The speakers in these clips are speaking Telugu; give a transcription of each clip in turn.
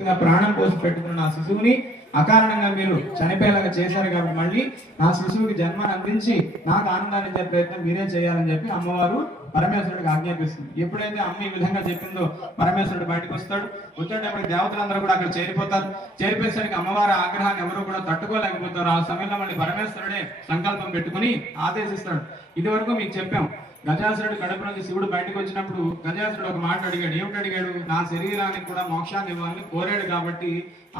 ప్రాణం పోసి పెట్టుకున్న నా శిశువుని అకారణంగా మీరు చనిపోయేలాగా చేశారు కాబట్టి మళ్ళీ నా శిశువుకి జన్మను అందించి నాకు ఆనందాన్ని ఇచ్చే ప్రయత్నం మీరే చేయాలని చెప్పి అమ్మవారు పరమేశ్వరుడికి ఆజ్ఞాపిస్తుంది. ఎప్పుడైతే అమ్మ ఈ విధంగా చెప్పిందో పరమేశ్వరుడు బయటకు వస్తాడు. వచ్చేటప్పుడు దేవతలందరూ కూడా అక్కడ చేరిపోతారు. చేరిపోయేసరికి అమ్మవారి ఆగ్రహాన్ని ఎవరు కూడా తట్టుకోలేకపోతారు. ఆ సమయంలో మళ్ళీ పరమేశ్వరుడే సంకల్పం పెట్టుకుని ఆదేశిస్తాడు. ఇది వరకు మీకు చెప్పాం, గజాసురుడు కడుపు నుంచి శివుడు బయటకు వచ్చినప్పుడు గజాసురుడు ఒక మాట అడిగాడు. ఏమిటి అడిగాడు? నా శరీరానికి కూడా మోక్షాన్ని ఇవ్వాలని కోరాడు. కాబట్టి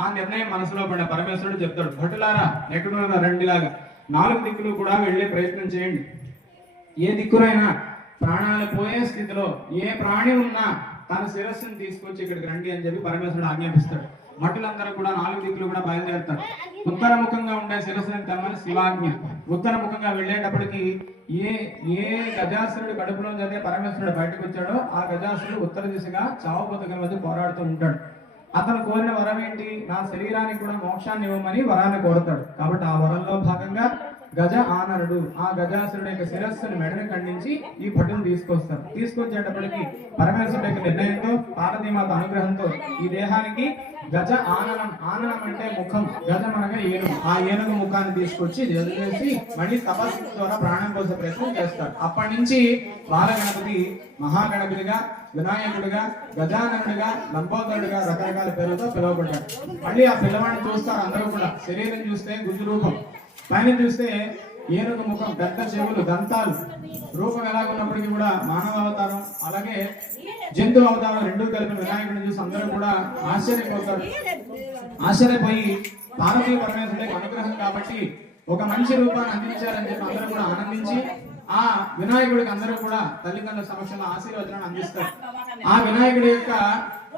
ఆ నిర్ణయం మనసులో పడ్డ పరమేశ్వరుడు చెప్తాడు, భటులారా ఎక్కడున్నారా రండిలాగా 4 దిక్కులు కూడా వెళ్లే ప్రయత్నం చేయండి. ఏ దిక్కునైనా ప్రాణాలు పోయే స్థితిలో ఏ ప్రాణి ఉన్నా తన శిరస్సును తీసుకొచ్చి ఇక్కడికి రండి అని చెప్పి పరమేశ్వరుడు ఆజ్ఞాపిస్తాడు. మట్టులందరూ కూడా 4 దిక్కులు కూడా బయలుదేరుతారు. ఉత్తరముఖంగా ఉండే శిరస్సుని తెమ్మని శివాజ్ఞ. ఉత్తరముఖంగా వెళ్ళేటప్పటికి ఏ గజాసురుడు కడుపులో జరిగే పరమేశ్వరుడు బయటకు వచ్చాడో ఆ గజాసురుడు ఉత్తర దిశగా చావుపోతగల మధ్య పోరాడుతూ ఉంటాడు. అతను కోరిన వరం ఏంటి? నా శరీరానికి కూడా మోక్షాన్ని ఇవ్వమని వరాన్ని కోరుతాడు. కాబట్టి ఆ వరంలో భాగంగా గజ ఆనరుడు ఆ గజాసురుడు యొక్క శిరస్సును మెడని ఖండించి ఈ భటును తీసుకొస్తారు. తీసుకొచ్చేటప్పటికి పరమేశ్వరుడు యొక్క నిర్ణయంతో పార్వతీమాత అనుగ్రహంతో ఈ దేహానికి గజ ఆననం, ఆననం అంటే ముఖం, గజం అనగా ఏనుగు, ఆ ఏనుగు ముఖాన్ని తీసుకొచ్చి వదిలేసి మళ్ళీ తపస్సు ద్వారా ప్రాణం పోసే ప్రయత్నం చేస్తారు. అప్పటి నుంచి బాలగణపతి మహాగణపతిగా, వినాయకుడిగా, గజాననుడిగా, లంబోదరుడిగా రకరకాల పేరుతో పిలువబడ్డాడు. మళ్ళీ ఆ పిల్లవాడిని చూస్తారు అందరూ కూడా. శరీరం చూస్తే గుజ్జు రూపం, పైన చూస్తే ఏనుగు ముఖం, పెద్ద చెవులు, దంతాలు, రూపం ఎలాగున్నప్పటికీ కూడా మానవ అవతారం అలాగే జంతు అవతారం రెండూ కలిపి వినాయకుడిని చూసి అందరూ కూడా ఆశ్చర్యపోతారు. ఆశ్చర్యపోయి పార్వతీ పరమేశ్వరుడికి అనుగ్రహం కాబట్టి ఒక మంచి రూపాన్ని అందించారని చెప్పి అందరూ కూడా ఆనందించి ఆ వినాయకుడికి అందరూ కూడా తల్లిదండ్రుల సమక్షంలో ఆశీర్వచనాన్ని అందిస్తారు. ఆ వినాయకుడి యొక్క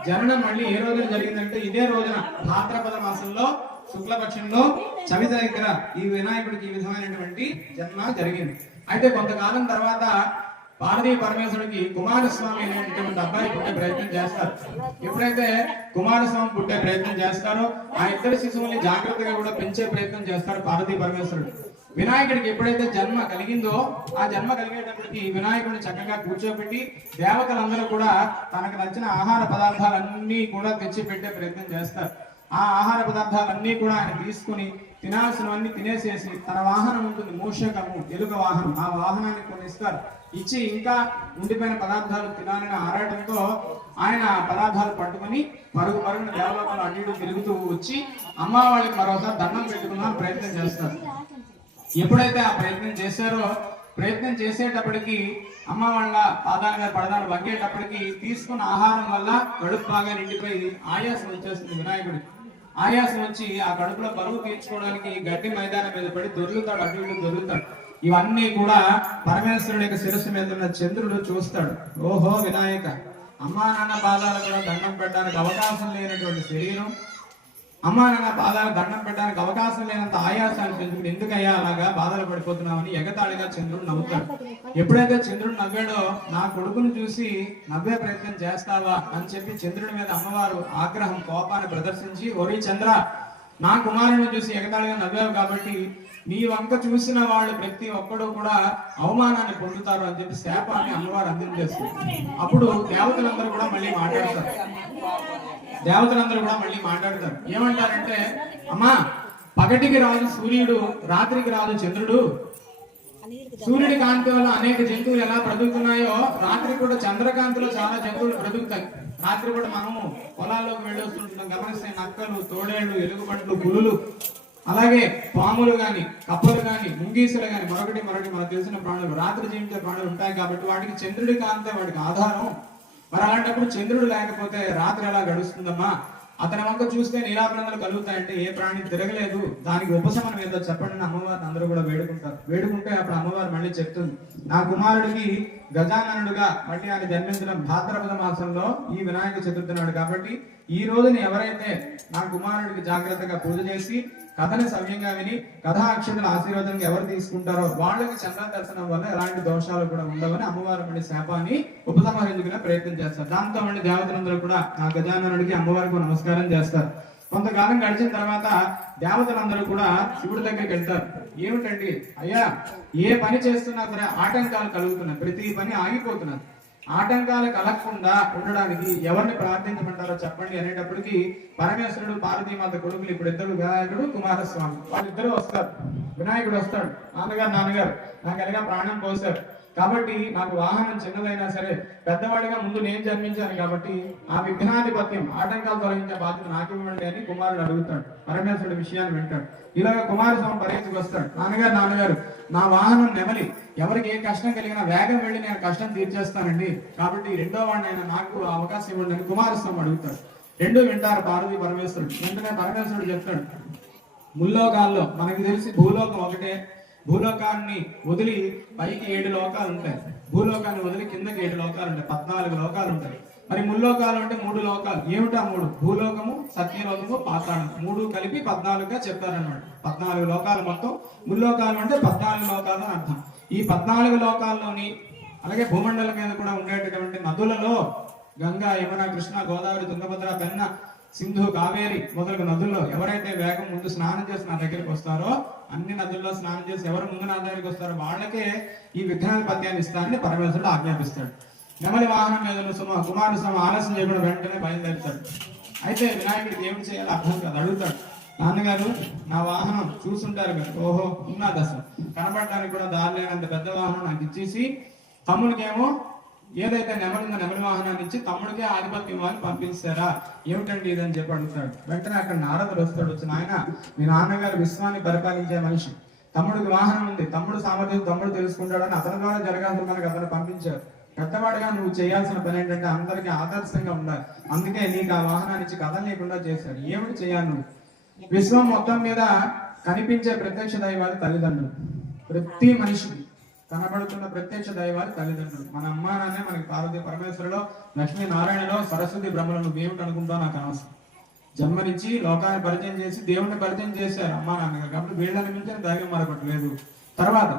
జననం మళ్ళీ ఏ రోజున జరిగిందంటే ఇదే రోజున భాద్రపద మాసంలో శుక్లపక్షంలో చవితి దగ్గర ఈ వినాయకుడికి ఈ విధమైనటువంటి జన్మ జరిగింది. అయితే కొంతకాలం తర్వాత పార్వతీ పరమేశ్వరుడికి కుమారస్వామి అనేటువంటి అబ్బాయి పుట్టే ప్రయత్నం చేస్తారు. ఎప్పుడైతే కుమారస్వామి పుట్టే ప్రయత్నం చేస్తారో ఆ ఇద్దరు శిశువుల్ని జాగ్రత్తగా కూడా పెంచే ప్రయత్నం చేస్తారు పార్వతీ పరమేశ్వరుడు. వినాయకుడికి ఎప్పుడైతే జన్మ కలిగిందో ఆ జన్మ కలిగేటప్పటికి వినాయకుడిని చక్కగా కూర్చోబెట్టి దేవతలందరూ కూడా తనకు నచ్చిన ఆహార పదార్థాలన్నీ కూడా తెచ్చి పెట్టే ప్రయత్నం చేస్తారు. ఆ ఆహార పదార్థాలన్నీ కూడా ఆయన తీసుకుని తినాల్సినవన్నీ తినేసేసి తన వాహనం ఉంటుంది, మూషకము, ఎలుక వాహనం, ఆ వాహనాన్ని కొన్ని ఇస్తారు. ఇచ్చి ఇంకా ఉండిపోయిన పదార్థాలు తినాలని ఆరాటంతో ఆయన పదార్థాలు పట్టుకుని పరుగున దేవలోకంలో అన్నిటి తిరుగుతూ వచ్చి అమ్మ వాళ్ళకి మరోసారి దండం పెట్టుకున్న ప్రయత్నం చేస్తారు. ఎప్పుడైతే ఆ ప్రయత్నం చేసేటప్పటికి అమ్మ వాళ్ళ పాదాల మీద పడదాలు వంగేటప్పటికి తీసుకున్న ఆహారం వల్ల కడుపు బాగా నిండిపోయి ఆయాసం వచ్చేస్తుంది వినాయకుడికి. ఆయాసం వచ్చి ఆ కడుపులో బరువు తీర్చుకోవడానికి గడ్డి మైదానం మీద పడి దొర్లుతాడు, అటు ఇటు దొర్లుతాడు. ఇవన్నీ కూడా పరమేశ్వరుడి యొక్క శిరస్సు మీద ఉన్న చంద్రుడు చూస్తాడు. ఓహో వినాయక, అమ్మా నాన్న పాదాలు కూడా దండం పెట్టడానికి అవకాశం లేనటువంటి శరీరం, అమ్మా నాన్న పాదాలు దండం పెట్టడానికి అవకాశం లేనంత ఆయాసాన్ని పెంచుకుని ఎందుకయ్యా అలాగా బాధలు పడిపోతున్నామని ఎగతాళిగా చంద్రుడు నవ్వుతాడు. ఎప్పుడైతే చంద్రుడు నవ్వాడో నా కొడుకును చూసి నవ్వే ప్రయత్నం చేస్తావా అని చెప్పి చంద్రుడి మీద అమ్మవారు ఆగ్రహం, కోపాన్ని ప్రదర్శించి, ఓరి చంద్ర, నా కుమారుని చూసి ఎగతాళిగా నవ్వావు కాబట్టి నీ వంక చూసిన వాళ్ళు ప్రతి ఒక్కడు కూడా అవమానాన్ని పొందుతారు అని చెప్పి శాపాన్ని అమ్మవారు అందించేస్తుంది. అప్పుడు దేవతలందరూ కూడా మళ్ళీ మాట్లాడతారు. ఏమంటారంటే, అమ్మా పగటికి రాదు సూర్యుడు, రాత్రికి రాదు చంద్రుడు. సూర్యుడి కాంతి వల్ల అనేక జంతువులు ఎలా బ్రతుకుతున్నాయో రాత్రి కూడా చంద్రకాంతిలో చాలా జంతువులు బ్రతుకుతాయి. రాత్రి కూడా మనము పొలాల్లోకి వెళ్ళి వస్తుంటాం, గమనిస్తే నక్కలు, తోడేళ్లు, ఎలుగుబంట్లు, పులులు, అలాగే పాములు గాని, కప్పలు గాని, ముంగీసులు గాని, మరొకటి మనకు తెలిసిన ప్రాణులు, రాత్రి జీవించే ప్రాణులు ఉంటాయి. కాబట్టి వాటికి చంద్రుడి కాంతే వాటికి ఆధారం. మరి అలాంటప్పుడు చంద్రుడు లేకపోతే రాత్రి ఎలా గడుస్తుందమ్మా? అతని వంక చూస్తే నీలాభరణాలు కలుగుతాయంటే ఏ ప్రాణి తిరగలేదు, దానికి ఉపశమనం ఏదో చెప్పండి అమ్మవారిని అందరూ కూడా వేడుకుంటే అప్పుడు అమ్మవారు మళ్ళీ చెప్తుంది, నా కుమారుడికి గజాననుడుగా మళ్ళీ ఆయన జన్మించడం భాద్రపద మాసంలో ఈ వినాయక చతుర్థి నాడు. కాబట్టి ఈ రోజుని ఎవరైతే నా కుమారుడికి జాగ్రత్తగా పూజ చేసి కథని సవ్యంగా విని కథా అక్షతల ఆశీర్వాదం ఎవరు తీసుకుంటారో వాళ్ళకి చంద్ర దర్శనం వల్ల ఎలాంటి దోషాలు కూడా ఉండవని అమ్మవారు మళ్ళీ శాపాన్ని ఉపసంహరించుకునే ప్రయత్నం చేస్తారు. దాంతో మళ్ళీ దేవతలందరూ కూడా ఆ గజాననుడికి అమ్మవారికి నమస్కారం చేస్తారు. కొంతకాలం గడిచిన తర్వాత దేవతలందరూ కూడా శివుడి దగ్గరికి వెళ్తారు. ఏమిటండి అయ్యా, ఏ పని చేస్తున్నా సరే ఆటంకాలు కలుగుతున్నాయి, ప్రతి పని ఆగిపోతున్నది. ఆటంకాలు కలగకుండా ఉండడానికి ఎవరిని ప్రార్థించమంటారో చెప్పండి అనేటప్పటికి పరమేశ్వరుడు పార్వతీమాత కొడుకులు ఇప్పుడు ఇద్దరు వినాయకుడు కుమారస్వామి వాళ్ళిద్దరూ వస్తారు. వినాయకుడు వస్తాడు, నాన్నగారు నాకు ఎలాగా ప్రాణం పోశారు కాబట్టి నాకు వాహనం చిన్నదైనా సరే పెద్దవాడిగా ముందు నేను జన్మించాను కాబట్టి ఆ విఘ్నాధిపత్యం ఆటంకాలు తొలగించే బాధ్యత నాకు ఇవ్వండి అని కుమారుడు అడుగుతాడు. పరమేశ్వరుడు విషయాన్ని వింటాడు. ఇలాగ కుమారస్వామి పరిగెత్తుకు వస్తాడు. నాన్నగారు నా వాహనం నెమలి, ఎవరికి ఏ కష్టం కలిగినా వేగం వెళ్ళి నేను కష్టం తీర్చేస్తానండి కాబట్టి రెండో వాడిని ఆయన నాకు అవకాశం ఇవ్వండి అని కుమారస్వామి అడుగుతాడు. రెండు వింటారు పార్వతీ పరమేశ్వరుడు. వెంటనే పరమేశ్వరుడు చెప్తాడు, ముల్లోకాల్లో మనకి తెలిసి భూలోకం ఒకటే, భూలోకాన్ని వదిలి పైకి 7 లోకాలు ఉంటాయి, భూలోకాన్ని వదిలి కిందకి 7 లోకాలు ఉంటాయి, 14 లోకాలు ఉంటాయి. మరి ముల్లోకాలు అంటే 3 లోకాలు. ఏమిటా 3? భూలోకము, సత్యలోకము, పాతాళం 3 కలిపి 14గా చెప్పారనమాట. 14 లోకాలు మొత్తం. ముల్లోకాలు అంటే 14 లోకాలు అని అర్థం. ఈ 14 లోకాల్లోని అలాగే భూమండలం మీద కూడా ఉండేటటువంటి నదులలో గంగా, యమున, కృష్ణ, గోదావరి, తుంగభద్ర, పెన్న, సింధు, కావేరి మొదలగు నదుల్లో ఎవరైతే వేగం ముందు స్నానం చేసి నా దగ్గరికి వస్తారో, అన్ని నదుల్లో స్నానం చేసి ఎవరు ముందు నా దగ్గరికి వస్తారో వాళ్ళకే ఈ విఘ్నాధిపత్యాన్ని ఇస్తానని పరమేశ్వరుడు ఆజ్ఞాపిస్తాడు. నెమలి వాహనం మీద కుమారస్వామి ఆలస్యం చేయకుండా వెంటనే బయలుదేరుతాడు. అయితే వినాయకుడికి ఏమి చేయాలి అర్థం కాదు. అడుగుతాడు, నాన్నగారు నా వాహనం చూసుంటారు కదా, ఓహో ఉన్నది, అసలు కనబడడానికి కూడా దారి లేనంత పెద్ద వాహనం నాకు ఇచ్చేసి తమ్ముడికేమో ఏదైతే నెమలిందో నెమలి వాహనాన్ని ఇచ్చి తమ్ముడికే ఆధిపత్యం ఇవ్వాలని పంపిస్తారా, ఏమిటండి ఇదని చెప్పి అడుగుతాడు. వెంటనే అక్కడ నారదుడు వస్తాడు. వచ్చి, నాయన మీ నాన్నగారు విశ్వాన్ని పరిపాలించే మనిషి, తమ్ముడికి వాహనం ఉంది, తమ్ముడు సామర్థ్యం తమ్ముడు తెలుసుకుంటాడని అతని ద్వారా జరగాల్సిన మనకు అతను పంపించారు. పెద్దవాడిగా నువ్వు చేయాల్సిన పని ఏంటంటే అందరికీ ఆదర్శంగా ఉండాలి, అందుకే నీకు ఆ వాహనాన్ని ఇచ్చి కదలలేకుండా చేశాడు. ఏమిటి చేయాలి నువ్వు? విశ్వం మొత్తం మీద కనిపించే ప్రత్యక్ష దైవాలు తల్లిదండ్రులు. ప్రతి మనిషికి కనబడుతున్న ప్రత్యక్ష దైవాలు తల్లిదండ్రులు. మన అమ్మా నాన్నే మనకి పార్వతీ పరమేశ్వరులో, లక్ష్మీ నారాయణలో, సరస్వతి బ్రహ్మలో నువ్వు ఏమిటి అనుకుంటావు నాకు అనవసరం. జన్మనిచ్చి లోకాన్ని పరిచయం చేసి దేవుణ్ణి పరిచయం చేశారు అమ్మా నాన్నగారు కాబట్టి వీళ్ళని మించిన దైవం మరొకటి లేదు. తర్వాత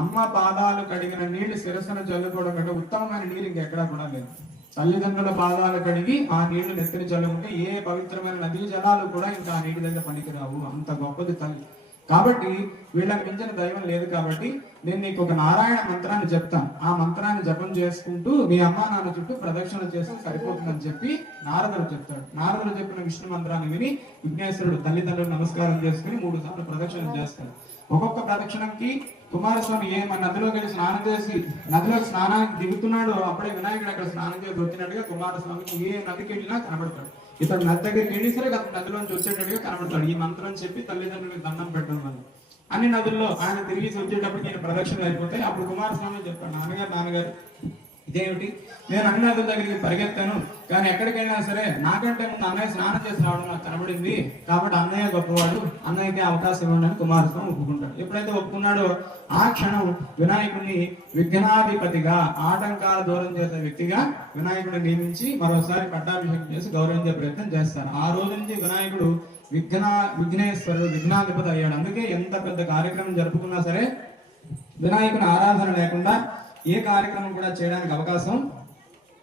అమ్మ పాదాలు కడిగిన నీళ్లు శిరస్సును చల్లుకోవడం కంటే ఉత్తమమైన నీరు ఇంకెక్కడా కూడా లేదు. తల్లిదండ్రుల పాదాలు కడిగి ఆ నీళ్లు నెత్తిని చల్లుకుంటే ఏ పవిత్రమైన నదీ జలాలు కూడా ఇంకా ఆ నీటి దగ్గర పనికిరావు, అంత గొప్పది తల్లి. కాబట్టి వీళ్ళకి మించిన దైవం లేదు. కాబట్టి నేను నీకు ఒక నారాయణ మంత్రాన్ని చెప్తాను, ఆ మంత్రాన్ని జపం చేసుకుంటూ మీ అమ్మా నాన్న చుట్టూ ప్రదక్షిణ చేస్తే సరిపోతుందని చెప్పి నారదుడు చెప్తాడు. నారదుడు చెప్పిన విష్ణు మంత్రాన్ని విని విఘ్నేశ్వరుడు తల్లిదండ్రులు నమస్కారం చేసుకుని 3 సార్లు ప్రదక్షిణ చేస్తాడు. ఒక్కొక్క ప్రదక్షిణంకి కుమారస్వామి మన నదిలోకి వెళ్ళి స్నానం చేసి నదిలోకి స్నానానికి దిగుతున్నాడు, అప్పుడే వినాయకుడు అక్కడ స్నానం చేసి వచ్చినట్టుగా కుమారస్వామికి ఏ నదికి వెళ్ళినా కనబడతాడు. ఇతడు నది దగ్గరికి వెళ్ళి సరే అతను నదిలోంచి వచ్చేటట్టుగా కనబడతాడు. ఈ మంత్రం చెప్పి తల్లిదండ్రులకు దండం పెట్టడం వల్ల అన్ని నదుల్లో ఆయన తిరిగి వచ్చేటప్పుడు నేను ప్రదక్షిణ అయిపోతాయి. అప్పుడు కుమారస్వామి చెప్పాడు, నాన్నగారు ఇదేమిటి, నేను అన్ని నదుల దగ్గరికి పరిగెత్తాను కానీ ఎక్కడికి వెళ్ళినా సరే నాకంటే ముందు అన్నయ్య స్నానం చేసి రావడం నాకు కనబడింది కాబట్టి అన్నయ్య గొప్పవాడు, అన్నయ్యకి అవకాశం ఇవ్వండి అని కుమారస్వామి ఒప్పుకుంటాడు. ఎప్పుడైతే ఒప్పుకున్నాడో ఆ క్షణం వినాయకుడిని విఘ్నాధిపతిగా, ఆటంకాలు దూరం చేసే వ్యక్తిగా వినాయకుడిని నియమించి మరోసారి పట్టాభిషేకం చేసి గౌరవించే ప్రయత్నం చేస్తారు. ఆ రోజు నుంచి వినాయకుడు విఘ్నేశ్వరుడు, విఘ్నాధిపతి అయ్యాడు. అందుకే ఎంత పెద్ద కార్యక్రమం జరుపుకున్నా సరే వినాయకుని ఆరాధన లేకుండా ఏ కార్యక్రమం కూడా చేయడానికి అవకాశం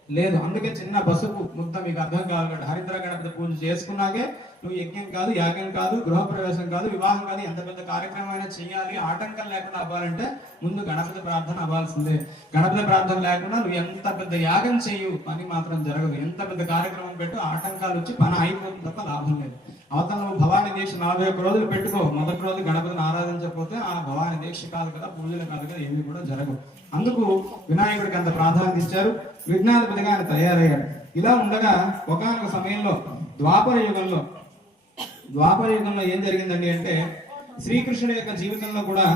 లేదు. అందుకే చిన్న పసుపు ముద్ద మీకు అర్థం కావాలి, హరిద్ర గణపతి పూజ చేసుకున్నాకే నువ్వు యజ్ఞం కాదు, యాగం కాదు, గృహప్రవేశం కాదు, వివాహం కాదు, ఎంత పెద్ద కార్యక్రమం అయినా చేయాలి, ఆటంకం లేకుండా అవ్వాలంటే ముందు గణపతి ప్రార్థన అవ్వాల్సిందే. గణపతి ప్రార్థన లేకుండా నువ్వు ఎంత పెద్ద యాగం చేయు, పని మాత్రం జరగదు. ఎంత పెద్ద కార్యక్రమం పెట్టు, ఆటంకాలు వచ్చి పని అయిపోతుంది తప్ప లాభం లేదు. అవతల నువ్వు భవానీ దీక్ష 41 రోజులు పెట్టుకో, మొదటి రోజు గణపతిని ఆరాధించకపోతే ఆ భవానీ దీక్ష కాదు కదా, పూజలు కాదు కదా, ఏమి కూడా జరగవు. అందుకు వినాయకుడికి అంత ప్రాధాన్యత ఇచ్చారు. విఘ్నాధిపతిగా ఆయన తయారయ్యాడు. ఇలా ఉండగా ఒకానొక సమయంలో ద్వాపర యుగంలో ఏం జరిగిందండి అంటే శ్రీకృష్ణుడి యొక్క జీవితంలో కూడా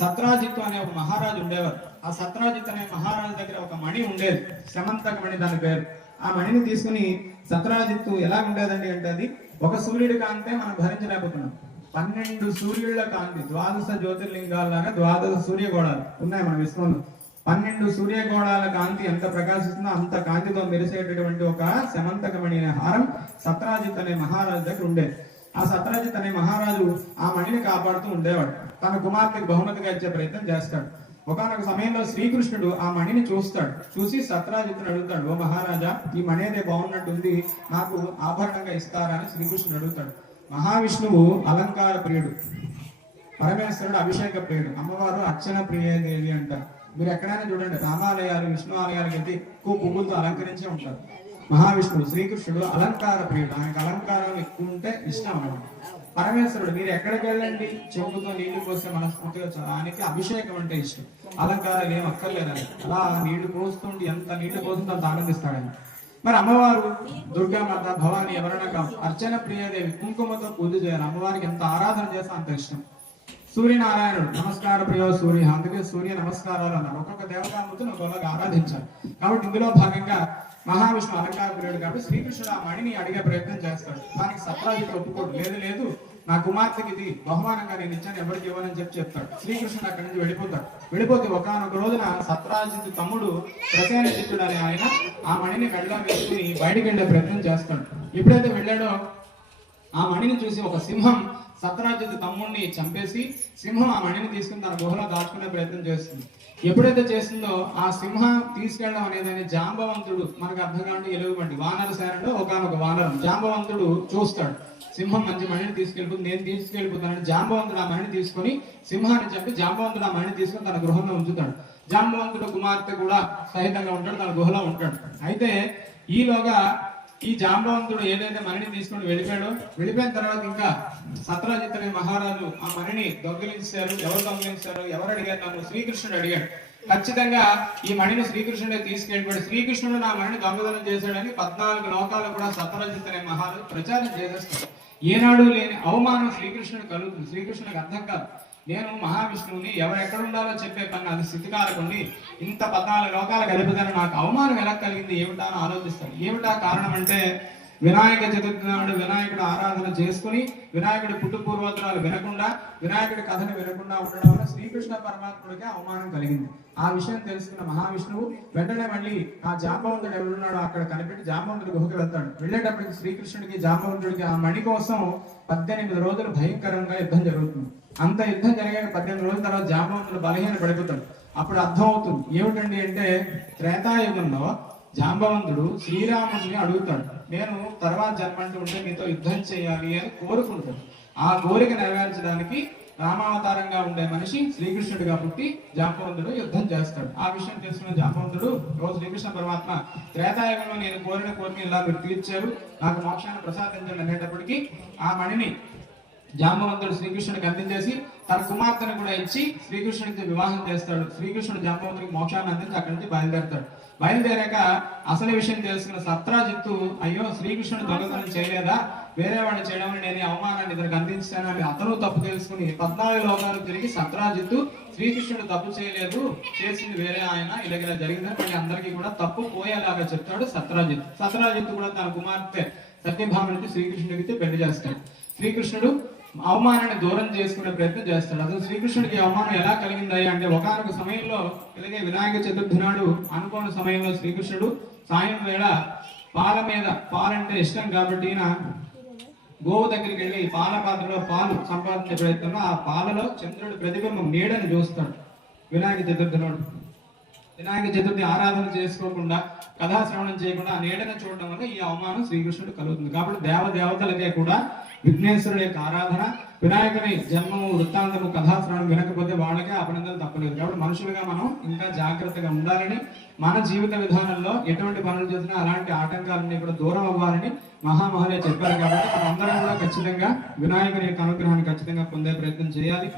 సత్రాజిత్తు అనే ఒక మహారాజు ఉండేవారు. ఆ సత్రాజిత్ అనే మహారాజు దగ్గర ఒక మణి ఉండేది, శమంతక మణి దాని పేరు. ఆ మణిని తీసుకుని సత్రాజిత్తు ఎలా ఉండేదండి అంటే అది ఒక సూర్యుడి కాంతే మనం భరించలేకపోతున్నాం. 12 సూర్యుల కాంతి, 12 జ్యోతిర్లింగాల్లాగా 12 సూర్యగోళాలు ఉన్నాయి మన విశ్వంలో. 12 సూర్యగోళాల కాంతి ఎంత ప్రకాశిస్తుందో అంత కాంతితో మెరిసేటటువంటి ఒక శమంతకమణి అనే హారం సత్రాజిత్ అనే మహారాజు దగ్గర ఉండేది. ఆ సత్రాజిత్ అనే మహారాజు ఆ మణిని కాపాడుతూ ఉండేవాడు. తన కుమార్తెకి బహుమతిగా ఇచ్చే ప్రయత్నం చేస్తాడు. ఒకనొక సమయంలో శ్రీకృష్ణుడు ఆ మణిని చూస్తాడు. చూసి సత్రాజిత్తుని అడుగుతాడు, ఓ మహారాజా, ఈ మణి అయితే బాగున్నట్టుంది, నాకు ఆభరణంగా ఇస్తారా అని శ్రీకృష్ణుడు అడుగుతాడు. మహావిష్ణువు అలంకార ప్రియుడు, పరమేశ్వరుడు అభిషేక ప్రియుడు, అమ్మవారు అర్చన ప్రియదేవి అంటారు. మీరు ఎక్కడైనా చూడండి, రామాలయాలు విష్ణు ఆలయాలకు అయితే ఎక్కువ పువ్వులతో అలంకరించే ఉంటారు. మహావిష్ణువు శ్రీకృష్ణుడు అలంకార ప్రియుడు, ఆయనకు అలంకారం ఎక్కువ ఉంటే ఇష్టం అన్నమాట. పరమేశ్వరుడు మీరు ఎక్కడికి వెళ్ళండి చెంబుతో నీళ్లు పోస్తే మనస్ఫూర్తిగా ఆయనకి అభిషేకం అంటే ఇష్టం, అలంకారాలు ఏం అక్కర్లేదని అలా నీళ్లు పోస్తుంటే ఎంత నీళ్లు పోతుందో అంత ఆనందిస్తాడని. మరి అమ్మవారు దుర్గామాత భవాని ఎవరైనా అర్చన ప్రియాదేవి కుంకుమతో పూజ చేయాలి. అమ్మవారికి ఎంత ఆరాధన చేస్తే అంత ఇష్టం. సూర్యనారాయణుడు నమస్కార ప్రియ సూర్య, అందుకే సూర్య నమస్కారాలు అన్నారు. ఒక్కొక్క దేవతామూర్తిని ఒకలాగా ఆరాధించారు. కాబట్టి ఇందులో భాగంగా మహావిష్ణు అలంకార ప్రియుడు కాబట్టి శ్రీకృష్ణుడు ఆ మణిని అడిగే ప్రయత్నం చేస్తాడు. దానికి సత్రాజిత్ ఒప్పుకోడు. లేదు లేదు, నా కుమార్తెకి ఇది బహుమానంగా నేను ఇచ్చాను, ఎవరికి ఇవ్వనని చెప్తాడు. శ్రీకృష్ణుడు అక్కడి నుంచి వెళ్ళిపోతే ఒకనొక రోజున సత్రాజిత్ తమ్ముడు ప్రసేనజిత్తుడు అనే ఆయన ఆ మణిని మెడలో వేసుకుని బయటికి వెళ్లే ప్రయత్నం చేస్తాడు. ఎప్పుడైతే వెళ్ళాడో ఆ మణిని చూసి ఒక సింహం సత్రాజిత్ తమ్ముడిని చంపేసి సింహం ఆ మణిని తీసుకుని తన గుహలో దాచుకునే ప్రయత్నం చేస్తుంది. ఎప్పుడైతే చేస్తుందో ఆ సింహం తీసుకెళ్ళడం అనేది జాంబవంతుడు, మనకు అర్థం కాండి ఎలుగుబంటి వానర సేనలో ఒకనొక వానరం జాంబవంతుడు చూస్తాడు. సింహం మంచి మణిని తీసుకెళ్ళిపోతుంది, నేను తీసుకెళ్ళిపోతానని జాంబవంతుడు ఆ మణిని తీసుకొని సింహాన్ని చంపి జాంబవంతుడు ఆ మణిని తీసుకొని తన గృహంలో ఉంచుతాడు. జాంబవంతుడు కుమార్తె కూడా సహితంగా ఉంటాడు, తన గుహలో ఉంటాడు. అయితే ఈలోగా ఈ జాంబవంతుడు ఏదైతే మణిని తీసుకొని వెళ్ళిపోయిన తర్వాత ఇంకా సత్రాజిత్ అనే మహారాజు ఆ మణిని దొంగిలించారు. ఎవరు అడిగారు? నన్ను శ్రీకృష్ణుడు అడిగాడు. ఖచ్చితంగా ఈ మణిని శ్రీకృష్ణుడే తీసుకెళ్ళిపోయాడు. శ్రీకృష్ణుడు నా మణిని దొంగతనం చేశాడని 14 లోకాలు కూడా సత్రాజిత్ అనే మహారాజు ప్రచారం చేసేస్తాడు. ఏనాడు లేని అవమానం శ్రీకృష్ణుడు కలుగుతుంది. శ్రీకృష్ణుడికి అర్థం కాదు, నేను మహావిష్ణువుని ఎవరెక్కడ ఉండాలో చెప్పే పని అది స్థితికారకుండి ఇంత 14 లోకాలు గడిపిదని నాకు అవమానం ఎలా కలిగింది ఏమిటా అని ఆలోచిస్తాడు. ఏమిటా కారణం అంటే వినాయక చతుర్థి నాడు వినాయకుడు ఆరాధన చేసుకుని వినాయకుడి పుట్టు పూర్వోత్తరాలు వినకుండా వినాయకుడి కథను వినకుండా ఉండడం వల్ల శ్రీకృష్ణ పరమాత్ముడికి అవమానం కలిగింది. ఆ విషయం తెలుసుకున్న మహావిష్ణువు వెంటనే మళ్ళీ ఆ జాంబవంతుడు ఎవరున్నాడో అక్కడ కనిపెట్టి జాంబవంతుడి గుహకి వెళ్తాడు. వెళ్ళేటప్పటికి శ్రీకృష్ణుడికి జాంబవంతుడికి ఆ మణి కోసం 18 రోజులు భయంకరంగా యుద్ధం జరుగుతుంది. అంత యుద్ధం జరిగాక 18 రోజుల తర్వాత జాంబవంతుడు బలహీన పడిపోతాడు. అప్పుడు అర్థం అవుతుంది ఏమిటండి అంటే త్రేతాయుగంలో జాంబవంతుడు శ్రీరాముడిని అడుగుతాడు, నేను తర్వాత జన్మంటూ ఉంటే మీతో యుద్ధం చేయాలి అని కోరుకుంటాడు. ఆ కోరిక నెరవేర్చడానికి రామావతారంగా ఉండే మనిషి శ్రీకృష్ణుడిగా పుట్టి జాంబవంతుడు యుద్ధం చేస్తాడు. ఆ విషయం తెలుసుకున్న జాంబవంతుడు రోజు శ్రీకృష్ణ పరమాత్మ త్రేతాయుగంలో నేను కోరిన కోరిక ఇలా మీరు తీర్చారు, నాకు మోక్షాన్ని ప్రసాదించండి అనేటప్పటికీ ఆ మణిని జాంబవంతుడు శ్రీకృష్ణుడికి అందించేసి తన కుమార్తెను కూడా ఇచ్చి శ్రీకృష్ణుడికి వివాహం చేస్తాడు. శ్రీకృష్ణుడు జాంబవంతుడికి మోక్షాన్ని అందించి అక్కడి నుంచి బయలుదేరతాడు. బయలుదేరాక అసలు విషయం తెలుసుకున్న సత్రాజిత్తు అయ్యో శ్రీకృష్ణుడు దొంగతనం చేయలేదా, వేరే వాడిని చేయడం నేను అవమానాన్ని ఇతనికి అందించానని అతను తప్పు తెలుసుకుని 14 లోకాలు తిరిగి సత్రాజిత్తు శ్రీకృష్ణుడు తప్పు చేయలేదు, చేసింది వేరే ఆయన, ఇలా జరిగిందని మళ్ళీ అందరికీ కూడా తప్పు పోయేలాగా చెప్తాడు సత్రాజిత్తు. సత్రాజిత్తు కూడా తన కుమార్తె సత్యభామనికి శ్రీకృష్ణుడికి పెళ్లి చేస్తాడు. శ్రీకృష్ణుడు అవమానాన్ని దూరం చేసుకునే ప్రయత్నం చేస్తాడు. అసలు శ్రీకృష్ణుడికి అవమానం ఎలా కలిగిందాయి అంటే ఒకనొక సమయంలో ఇలాగే వినాయక చతుర్థి నాడు అనుకోని సమయంలో శ్రీకృష్ణుడు సాయం వేళ పాలంటే ఇష్టం కాబట్టి గోవు దగ్గరికి వెళ్ళి పాల పాత్రలో పాలు సంపాదించే ప్రయత్నంలో ఆ పాలలో చంద్రుడి ప్రతిబింబం నీడని చూస్తాడు. వినాయక చతుర్థి నాడు వినాయక చతుర్థి ఆరాధన చేసుకోకుండా కథాశ్రవణం చేయకుండా ఆ నీడను చూడడం వల్ల ఈ అవమానం శ్రీకృష్ణుడు కలుగుతుంది. కాబట్టి దేవతలకే కూడా విఘ్నేశ్వరుడు యొక్క ఆరాధన, వినాయకుని జన్మము వృత్తాంతము కథాశ్రవణం వినకపోతే వాళ్ళకే అభినందన తప్పలేదు. కాబట్టి మనుషులుగా మనం ఇంకా జాగ్రత్తగా ఉండాలని, మన జీవిత విధానంలో ఎటువంటి పనులు చేసినా అలాంటి ఆటంకాలన్నీ కూడా దూరం అవ్వాలని మహామహులే చెప్పారు. కాబట్టి మనం అందరం కూడా ఖచ్చితంగా వినాయకుని యొక్క అనుగ్రహాన్ని ఖచ్చితంగా పొందే ప్రయత్నం చేయాలి.